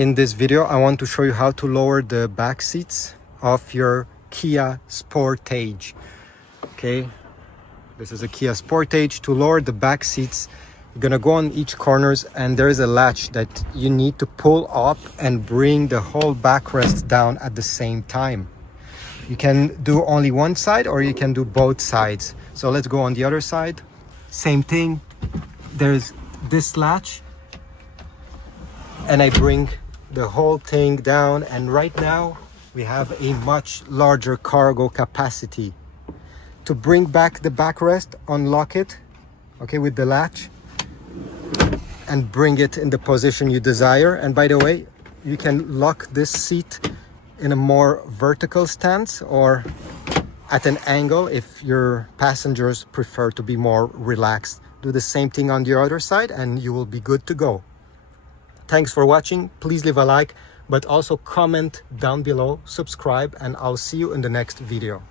In this video, I want to show you how to lower the back seats of your Kia Sportage. Okay, this is a Kia Sportage. To lower the back seats, you're gonna go on each corners and there is a latch that you need to pull up and bring the whole backrest down at the same time. You can do only one side or you can do both sides. So let's go on the other side. Same thing. There's this latch and I bring the whole thing down, and right now we have a much larger cargo capacity. To bring back the backrest, unlock it, okay, with the latch and bring it in the position you desire. And by the way, you can lock this seat in a more vertical stance or at an angle if your passengers prefer to be more relaxed. Do the same thing on the other side and you will be good to go. Thanks for watching. Please leave a like, but also comment down below, subscribe, and I'll see you in the next video.